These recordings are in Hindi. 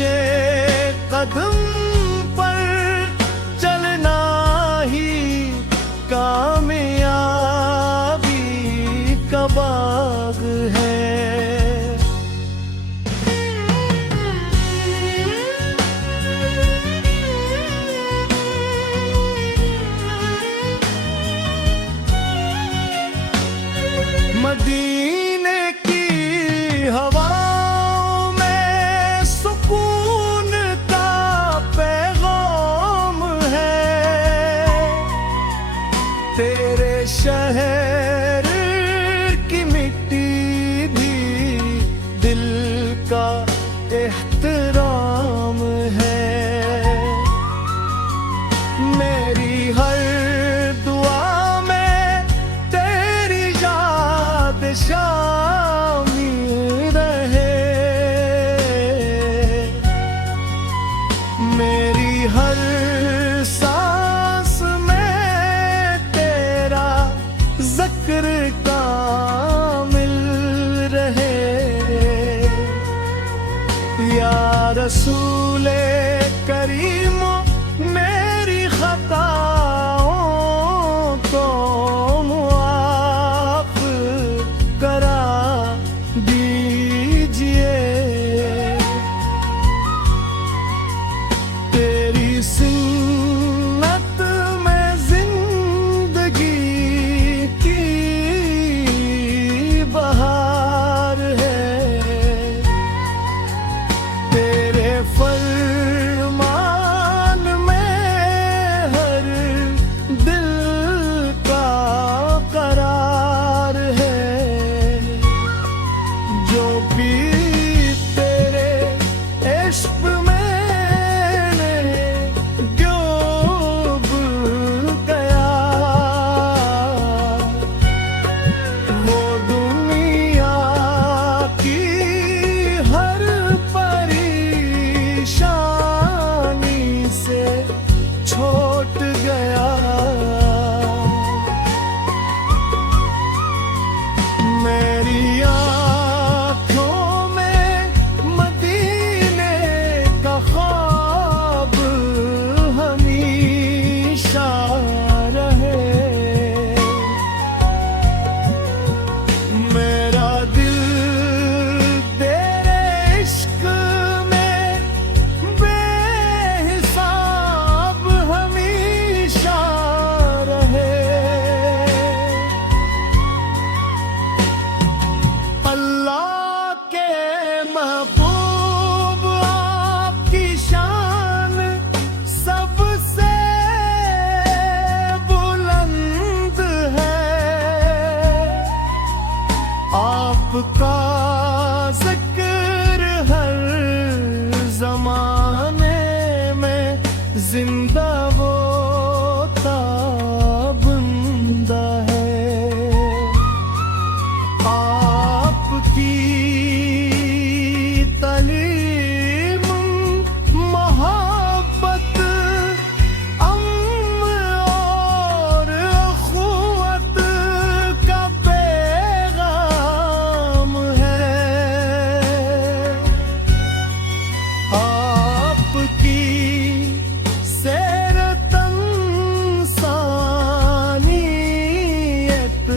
नक्शे कदम पर चलना ही कामयाबी का बाग है। मदीने की हवाओं में सुकून का पैगाम है। तेरे शहर की मिट्टी भी दिल का एहतराम है। मेरी हर दुआ में तेरी याद शामिल रहे। मेरी हर सांस में तेरा जिक्र कामिल रहे। या रसूले करीमो मेरी खताओं को मुआफ करा दीजिए। तेरी सुन्नत में जिंदगी की बहार है। तेरे फरमान में हर दिल का करार है। जो भी तेरे इश्क मैंने डूब गया, वो दुनिया की हर परेशानी से छोट गया। मेरी आँखों में मदीने का ख्वाब हमेशा रहे। मेरा दिल तेरे इश्क में बेहिसाब हमेशा रहे। अल्लाह के महबूब आपकी शान सबसे बुलंद है। आपका जिक्र हर जमाने में जिंदा वो ताबंदा है। आपकी तालीम मोहब्बत अम्न और अखुवत का पैगाम है। आपकी सीरत इंसानियत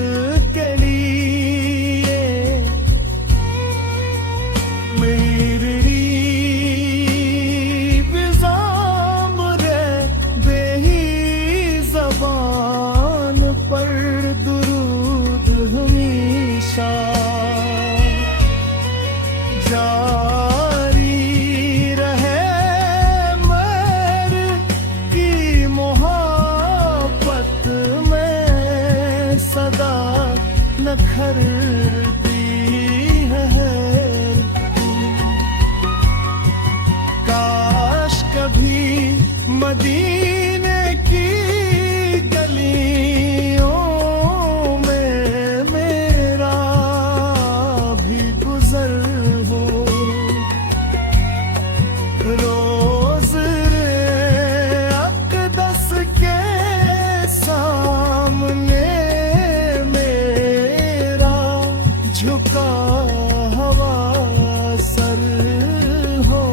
के लिए मेरी बिज़ाम रे बेही ज़बान पर दुरूद हमेशा जारी रहे। मर की मोहब्बत में सदा नखरती है। काश कभी मदीने की गलियों में मेरा भी गुजर हो। रोज रे अक़दस के सामने मेरा झुका हुआ सर हो।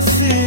हंसी